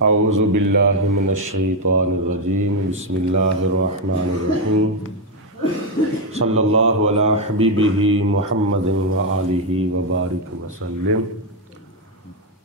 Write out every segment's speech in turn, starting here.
اعوذ باللہ من الشیطان الرجیم بسم اللہ الرحمن الرحیم صلی اللہ علی حبیبہ محمد وآلہ وبارک وسلم۔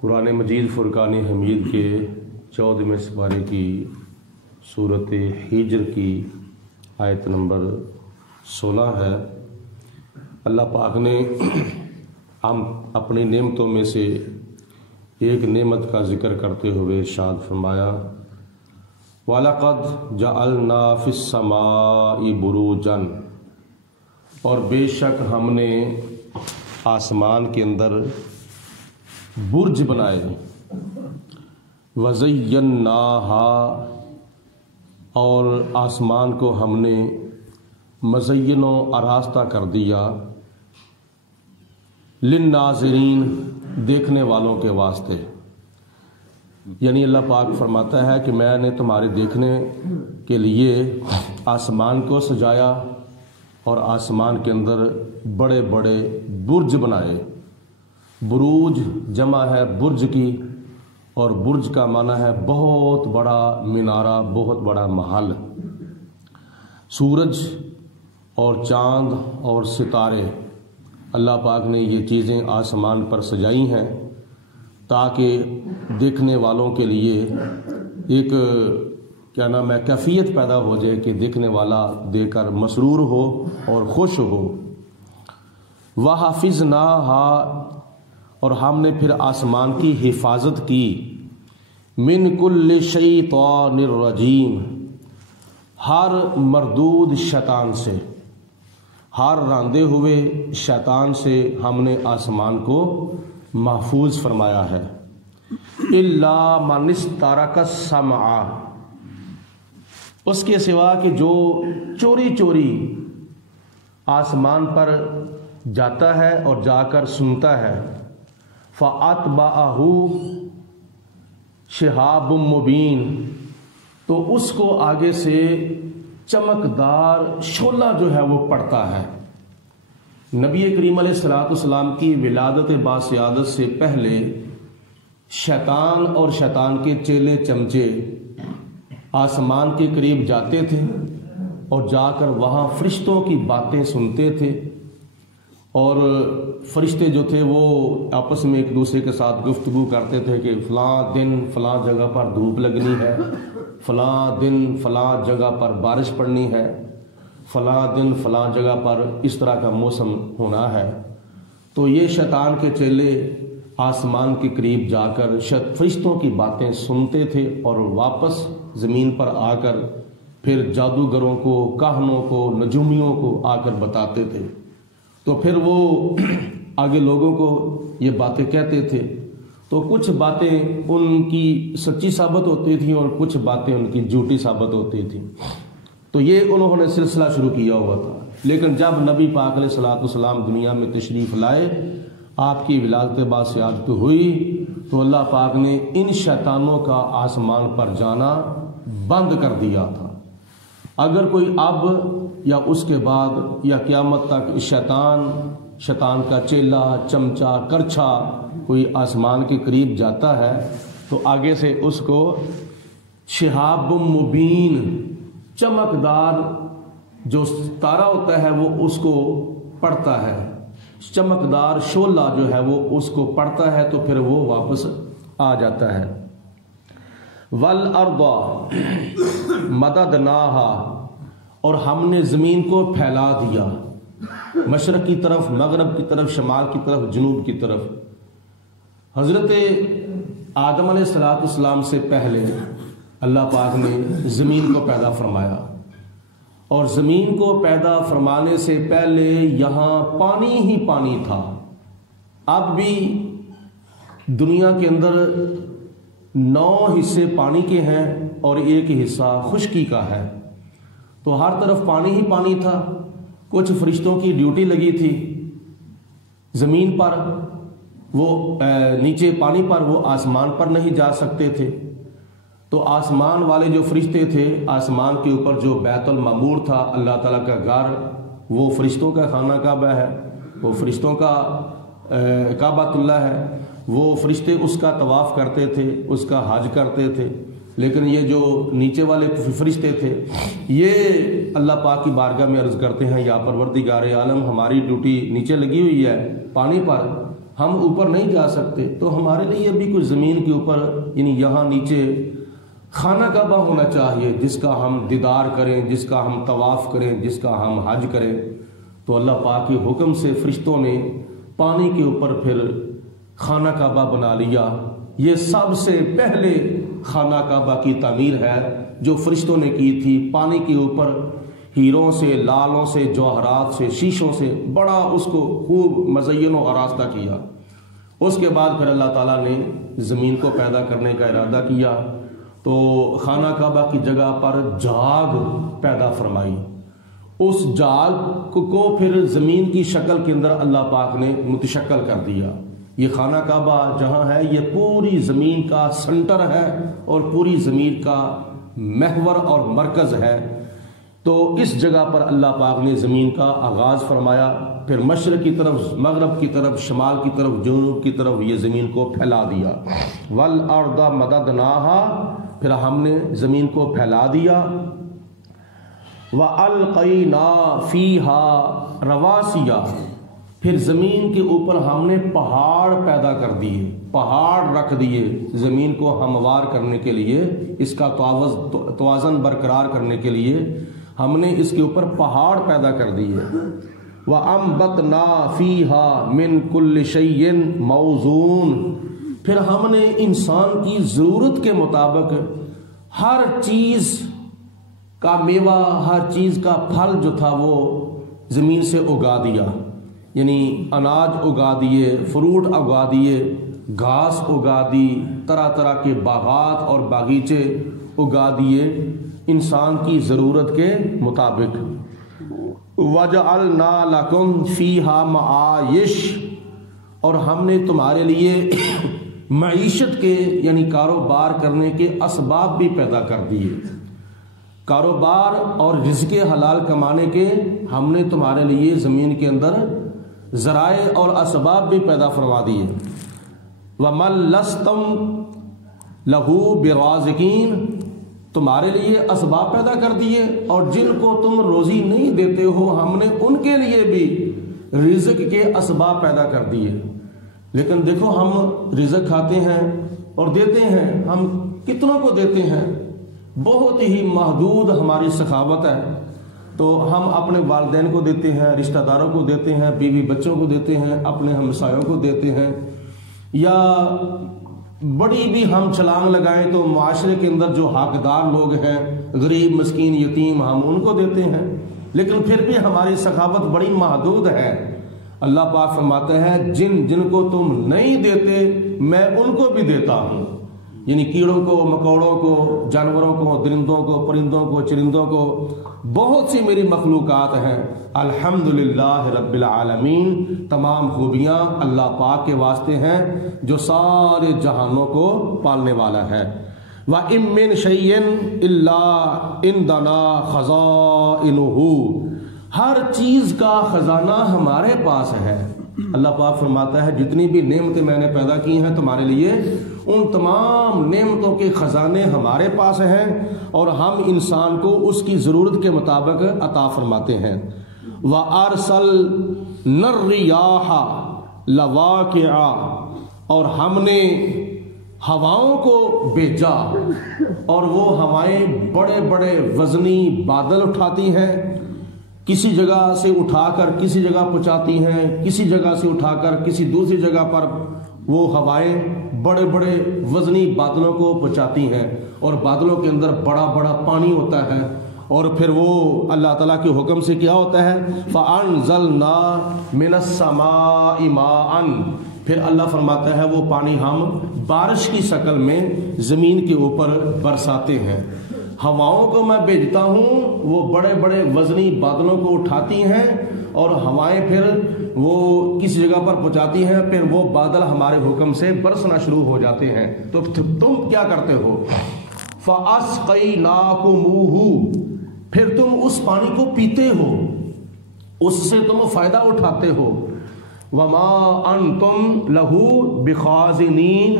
قرآن مجید فرقان حمید کے 14ویں سپارے کی سورۃ ہجر کی آیت نمبر 16 ہے۔ اللہ پاک نے ہم اپنی نعمتوں میں سے ایک نعمت کا ذکر کرتے ہوئے ارشاد فرمایا، وَلَقَدْ جَعَلْنَا فِي السَّمَاءِ بُرُوجًا، اور بے شک ہم نے آسمان کے اندر برج بنائے، وَزَيَّنَّاهَا، اور آسمان کو ہم نے مزین و آراستہ کر دیا، للناظرین، دیکھنے والوں کے واسطے۔ یعنی اللہ پاک فرماتا ہے کہ میں نے تمہارے دیکھنے کے لیے آسمان کو سجایا اور آسمان کے اندر بڑے بڑے برج بنائے۔ بروج جمع ہے برج کی، اور برج کا معنی ہے بہت بڑا مینارہ، بہت بڑا محل۔ سورج اور چاند اور ستارے، اللہ پاک نے یہ چیزیں آسمان پر سجائی ہیں تاکہ دیکھنے والوں کے لیے ایک کیفیت پیدا ہو جائے کہ دیکھنے والا دیکھ کر مسرور ہو اور خوش ہو۔ وَحَفِظْنَاهَا، اور ہم نے پھر آسمان کی حفاظت کی، مِنْ كُلِّ شَيْطَانٍ الرَّجِيمٍ، ہر مردود شیطان سے، ہر راندے ہوئے شیطان سے ہم نے آسمان کو محفوظ فرمایا ہے۔ إِلَّا مَنِ اسْتَرَقَ السَّمْعَ، اس کے سوا کہ جو چوری چوری آسمان پر جاتا ہے اور جا کر سنتا ہے، فَأَتْبَعَهُ شِهَابٌ مُبِينٌ، تو اس کو آگے سے چمکدار شعلہ جو ہے وہ پڑتا ہے۔ نبی کریم علیہ السلام کی ولادت باسعادت سے پہلے شیطان اور شیطان کے چیلے چمچے آسمان کے قریب جاتے تھے اور جا کر وہاں فرشتوں کی باتیں سنتے تھے، اور فرشتے جو تھے وہ آپس میں ایک دوسرے کے ساتھ گفتگو کرتے تھے کہ فلاں دن فلاں جگہ پر دھوپ لگنی ہے، فلاں دن فلاں جگہ پر بارش پڑنی ہے، فلاں دن فلاں جگہ پر اس طرح کا موسم ہونا ہے۔ تو یہ شیطان کے چیلے آسمان کے قریب جا کر فرشتوں کی باتیں سنتے تھے اور واپس زمین پر آ کر پھر جادوگروں کو، کاہنوں کو، نجومیوں کو آ کر بتاتے تھے۔ تو پھر وہ آگے لوگوں کو یہ باتیں کہتے تھے، تو کچھ باتیں ان کی سچی ثابت ہوتی تھیں اور کچھ باتیں ان کی جھوٹی ثابت ہوتی تھیں۔ تو یہ انہوں نے سلسلہ شروع کیا ہوا تھا، لیکن جب نبی پاک علیہ السلام دنیا میں تشریف لائے، آپ کی ولادت باسعادت ہوئی، تو اللہ پاک نے ان شیطانوں کا آسمان پر جانا بند کر دیا تھا۔ اگر کوئی اب یا اس کے بعد یا قیامت تک شیطان کا چیلا، چمچا، کرچھا کوئی آسمان کے قریب جاتا ہے تو آگے سے اس کو شہاب مبین، چمکدار جو تارا ہوتا ہے وہ اس کو پڑتا ہے، چمکدار شعلہ جو ہے وہ اس کو پڑتا ہے، تو پھر وہ واپس آ جاتا ہے۔ وَالْأَرْضَ مَدَدْنَاهَا، اور ہم نے زمین کو پھیلا دیا، مشرق کی طرف، مغرب کی طرف، شمال کی طرف، جنوب کی طرف۔ حضرت آدم علیہ السلام سے پہلے اللہ پاک نے زمین کو پیدا فرمایا، اور زمین کو پیدا فرمانے سے پہلے یہاں پانی ہی پانی تھا۔ اب بھی دنیا کے اندر 9 حصے پانی کے ہیں اور 1 حصہ خشکی کا ہے، تو ہر طرف پانی ہی پانی تھا۔ کچھ فرشتوں کی ڈیوٹی لگی تھی زمین پر، وہ نیچے پانی پر، وہ آسمان پر نہیں جا سکتے تھے، تو آسمان والے جو فرشتے تھے، آسمان کے اوپر جو بیت المعمور تھا اللہ تعالیٰ کا گھر، وہ فرشتوں کا خانہ کعبہ ہے، وہ فرشتوں کا کعبۃ اللہ ہے، وہ فرشتے اس کا طواف کرتے تھے، اس کا حج کرتے تھے، لیکن یہ جو نیچے والے فرشتے تھے یہ اللہ پاک کی بارگاہ میں عرض کرتے ہیں یا پروردگار عالم، ہماری ڈیوٹی نیچے لگی ہوئی ہے پانی پر، ہم اوپر نہیں جا سکتے، تو ہمارے لیے بھی کچھ زمین کے اوپر یعنی یہاں نیچے خانہ کعبہ ہونا چاہیے جس کا ہم دیدار کریں، جس کا ہم طواف کریں، جس کا ہم حج کریں۔ تو اللہ پاک کے حکم سے فرشتوں نے پانی کے اوپر پھر خانہ کعبہ بنا لیا۔ یہ سب سے پہلے خانہ کعبہ کی تعمیر ہے جو فرشتوں نے کی تھی، پانی کے اوپر ہیروں سے، لالوں سے، جوہرات سے، شیشوں سے بڑا اس کو خوب مزین و آراستہ کیا۔ اس کے بعد پھر اللہ تعالیٰ نے زمین کو پیدا کرنے کا ارادہ کیا تو خانہ کعبہ کی جگہ پر جاگ پیدا فرمائی۔ اس جاگ کو پھر زمین کی شکل کے اندر اللہ پاک نے متشکل کر دیا۔ یہ خانہ کعبہ جہاں ہے یہ پوری زمین کا سنٹر ہے اور پوری زمین کا محور اور مرکز ہے۔ تو اس جگہ پر اللہ پاک نے زمین کا آغاز فرمایا، پھر مشرق کی طرف، مغرب کی طرف، شمال کی طرف، جنوب کی طرف یہ زمین کو پھیلا دیا۔ وَالْأَرْضَ مَدَدْنَاهَا، پھر ہم نے زمین کو پھیلا دیا۔ وَأَلْقَيْنَا فِيهَا رَوَاسِيَ، پھر زمین کے اوپر ہم نے پہاڑ پیدا کر دیے، پہاڑ رکھ دیے زمین کو ہموار کرنے کے لیے، اس کا توازن برقرار کرنے کے لیے ہم نے اس کے اوپر پہاڑ پیدا کر دیے۔ وَأَنبَتْنَا فِيهَا مِن كُلِّ شَيْءٍ مَوْزُونٍ، پھر ہم نے انسان کی ضرورت کے مطابق ہر چیز کا میوہ، ہر چیز کا پھل جو تھا وہ زمین سے اگا دیا، یعنی اناج اگا دیے، فروٹ اگا دیے، گھاس اگا دی، طرح طرح کے باغات اور باغیچے اگا دیے انسان کی ضرورت کے مطابق۔ وَجَعَلْنَا لَكُمْ فِيهَا مَعَائِشَ، اور ہم نے تمہارے لیے معیشت کے یعنی کاروبار کرنے کے اسباب بھی پیدا کر دیے، کاروبار اور رزق حلال کمانے کے ہم نے تمہارے لیے زمین کے اندر ذرائع اور اسباب بھی پیدا فرما دیے۔ وَمَن لَسْتُمْ لَهُ بِرَازِقِينَ، تمہارے لیے اسباب پیدا کر دیے اور جن کو تم روزی نہیں دیتے ہو ہم نے ان کے لیے بھی رزق کے اسباب پیدا کر دیے۔ لیکن دیکھو ہم رزق کھاتے ہیں اور دیتے ہیں، ہم کتنوں کو دیتے ہیں؟ بہت ہی محدود ہماری سخاوت ہے، تو ہم اپنے والدین کو دیتے ہیں، رشتہ داروں کو دیتے ہیں، بیوی بچوں کو دیتے ہیں، اپنے ہمسایوں کو دیتے ہیں، یا بڑی بھی ہم چھلانگ لگائیں تو معاشرے کے اندر جو حقدار لوگ ہیں، غریب مسکین یتیم، ہم ان کو دیتے ہیں، لیکن پھر بھی ہماری سخاوت بڑی محدود ہے۔ اللہ پاک فرماتے ہیں جن جن کو تم نہیں دیتے میں ان کو بھی دیتا ہوں، یعنی کیڑوں کو، مکوڑوں کو، جانوروں کو، درندوں کو، پرندوں کو، چرندوں کو، بہت سی میری مخلوقات ہیں۔ الحمدللہ رب العالمین، تمام خوبیاں اللہ پاک کے واسطے ہیں جو سارے جہانوں کو پالنے والا ہے۔ وَإِن مِّن شَيْءٍ إِلَّا عِندَنَا خَزَائِنُهُ، ہر چیز کا خزانہ ہمارے پاس ہے۔ اللہ پاک فرماتا ہے جتنی بھی نعمتیں میں نے پیدا کی ہیں تمہارے لیے، ان تمام نعمتوں کے خزانے ہمارے پاس ہیں اور ہم انسان کو اس کی ضرورت کے مطابق عطا فرماتے ہیں۔ وَأَرْسَلْنَا الرِّيَاحَ لَوَاقِعَ، اور ہم نے ہواؤں کو بھیجا اور وہ ہوائیں بڑے بڑے وزنی بادل اٹھاتی ہیں، کسی جگہ سے اٹھا کر کسی جگہ پہنچاتی ہیں، کسی جگہ سے اٹھا کر کسی دوسری جگہ پر وہ ہوائیں بڑے بڑے وزنی بادلوں کو پہنچاتی ہیں، اور بادلوں کے اندر بڑا بڑا پانی ہوتا ہے، اور پھر وہ اللہ تعالیٰ کے حکم سے کیا ہوتا ہے فَأَنزَلْنَا مِنَ السَّمَاءِ مَاءً، پھر اللہ فرماتا ہے وہ پانی ہم بارش کی شکل میں زمین کے اوپر برساتے ہیں۔ ہواؤں کو میں بھیجتا ہوں، وہ بڑے بڑے وزنی بادلوں کو اٹھاتی ہیں اور ہوائیں پھر وہ کسی جگہ پر پہنچاتی ہیں، پھر وہ بادل ہمارے حکم سے برسنا شروع ہو جاتے ہیں۔ تو تم کیا کرتے ہو؟ فَأَسْقَيْنَاكُمُوهُ، پھر تم اس پانی کو پیتے ہو، اس سے تم فائدہ اٹھاتے ہو۔ وما انتم لہو بخازنین،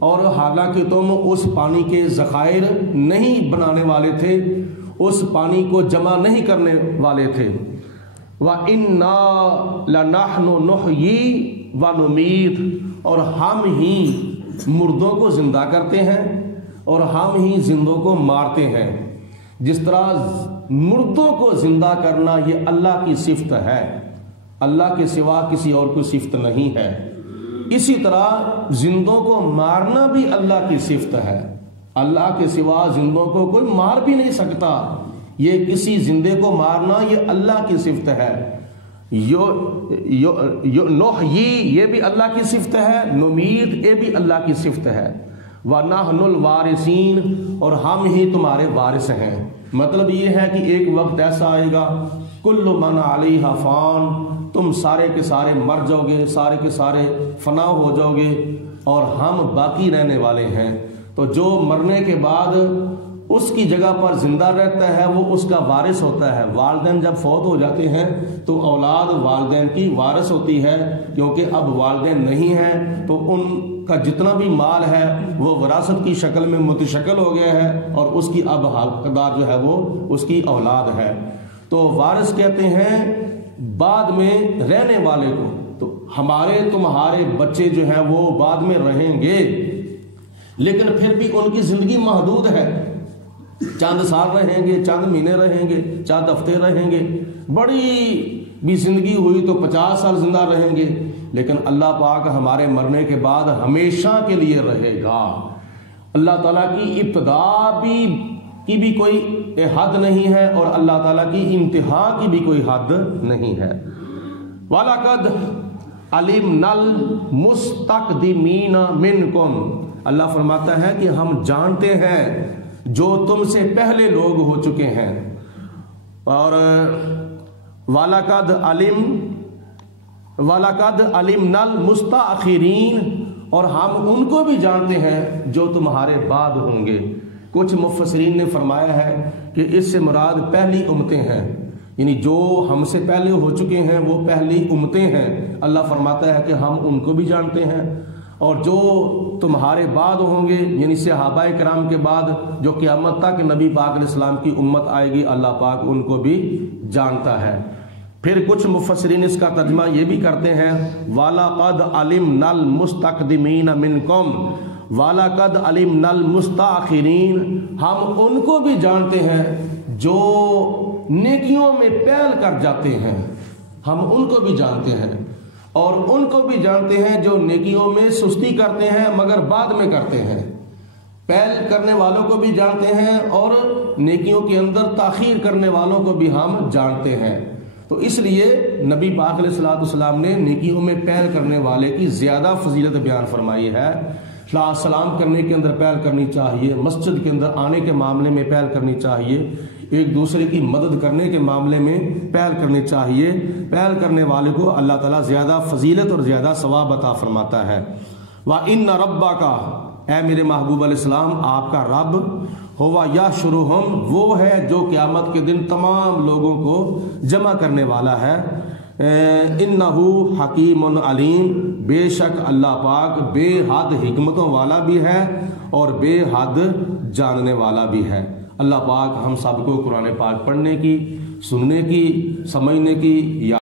اور حالانکہ تم اس پانی کے ذخائر نہیں بنانے والے تھے، اس پانی کو جمع نہیں کرنے والے تھے۔ وَإِنَّا لَنَحْنُ نُحْيِي وَنُمِيتُ، اور ہم ہی مردوں کو زندہ کرتے ہیں اور ہم ہی زندوں کو مارتے ہیں۔ جس طرح مردوں کو زندہ کرنا یہ اللہ کی صفت ہے، اللہ کے سوا کسی اور کی صفت نہیں ہے، اسی طرح زندوں کو مارنا بھی اللہ کی صفت ہے۔ اللہ کے سوا زندوں کو کوئی مار بھی نہیں سکتا، یہ کسی زندے کو مارنا یہ اللہ کی صفت ہے۔ نحیی یہ بھی اللہ کی صفت ہے، نمیت یہ بھی اللہ کی صفت ہے۔ وَنَحْنُ الْوَارِثِينَ، اور ہم ہی تمہارے وارث ہیں۔ مطلب یہ ہے کہ ایک وقت ایسا آئے گا، کل من علیہا فان، تم سارے کے سارے مر جاؤ گے، سارے کے سارے فنا ہو جاؤ گے، اور ہم باقی رہنے والے ہیں۔ تو جو مرنے کے بعد اس کی جگہ پر زندہ رہتا ہے وہ اس کا وارث ہوتا ہے۔ والدین جب فوت ہو جاتے ہیں تو اولاد والدین کی وارث ہوتی ہے، کیونکہ اب والدین نہیں ہیں تو ان کا جتنا بھی مال ہے وہ وراثت کی شکل میں متشکل ہو گیا ہے، اور اس کی اب حقدار جو ہے وہ اس کی اولاد ہے۔ تو وارث کہتے ہیں بعد میں رہنے والے کو۔ تو ہمارے تمہارے بچے جو ہیں وہ بعد میں رہیں گے، لیکن پھر بھی ان کی زندگی محدود ہے، چند سال رہیں گے، چند مہینے رہیں گے، چند ہفتے رہیں گے، بڑی بھی زندگی ہوئی تو 50 سال زندہ رہیں گے، لیکن اللہ پاک ہمارے مرنے کے بعد ہمیشہ کے لیے رہے گا۔ اللہ تعالیٰ کی ابتدا کی بھی کوئی حد نہیں ہے، اور اللہ تعالیٰ کی انتہا کی بھی کوئی حد نہیں ہے۔ وَلَقَدْ عَلِمْنَا الْمُسْتَقْدِمِينَ مِنْكُمْ، اللہ فرماتا ہے کہ ہم جانتے ہیں جو تم سے پہلے لوگ ہو چکے ہیں، اور وَلَقَدْ عَلِمْنَا الْمُسْتَأْخِرِينَ، اور ہم ان کو بھی جانتے ہیں جو تمہارے بعد ہوں گے۔ کچھ مفسرین نے فرمایا ہے کہ اس سے مراد پہلی امتیں ہیں، یعنی جو ہم سے پہلے ہو چکے ہیں وہ پہلی امتیں ہیں۔ اللہ فرماتا ہے کہ ہم ان کو بھی جانتے ہیں، اور جو تمہارے بعد ہوں گے یعنی صحابہ کرام کے بعد جو قیامت تک نبی پاک علیہ السلام کی امت آئے گی، اللہ پاک ان کو بھی جانتا ہے۔ پھر کچھ مفسرین اس کا ترجمہ یہ بھی کرتے ہیں وَلَقَدْ عَلِمْنَا الْمُسْتَقْدِمِينَ مِنْكُمْ وَلَقَدْ عَلِمْنَا الْمُسْتَأْخِرِينَ، ہم ان کو بھی جانتے ہیں جو نیکیوں میں پہل کر جاتے ہیں، ہم ان کو بھی جانتے ہیں، اور ان کو بھی جانتے ہیں جو نیکیوں میں سستی کرتے ہیں مگر بعد میں کرتے ہیں۔ پہل کرنے والوں کو بھی جانتے ہیں اور نیکیوں کے اندر تاخیر کرنے والوں کو بھی ہم جانتے ہیں۔ تو اس لیے نبی پاک علیہ السلام نے نیکیوں میں پہل کرنے والے کی زیادہ فضیلت بیان فرمائی ہے۔ سلام کرنے کے اندر پہل کرنی چاہیے، مسجد کے اندر آنے کے معاملے میں پہل کرنی چاہیے، ایک دوسرے کی مدد کرنے کے معاملے میں پہل کرنی چاہیے۔ پہل کرنے والے کو اللہ تعالیٰ زیادہ فضیلت اور زیادہ ثواب عطا فرماتا ہے۔ وَإِنَّ رَبَّكَ، اے میرے محبوب علیہ السلام، آپ کا رب ہوا یحشرہم، وہ ہے جو قیامت کے دن تمام لوگوں کو جمع کرنے والا ہے۔ انہ حکیم علیم، بے شک اللہ پاک بے حد حکمتوں والا بھی ہے اور بے حد جاننے والا بھی ہے۔ اللہ پاک ہم سب کو قرآن پاک پڑھنے کی، سننے کی، سمجھنے کی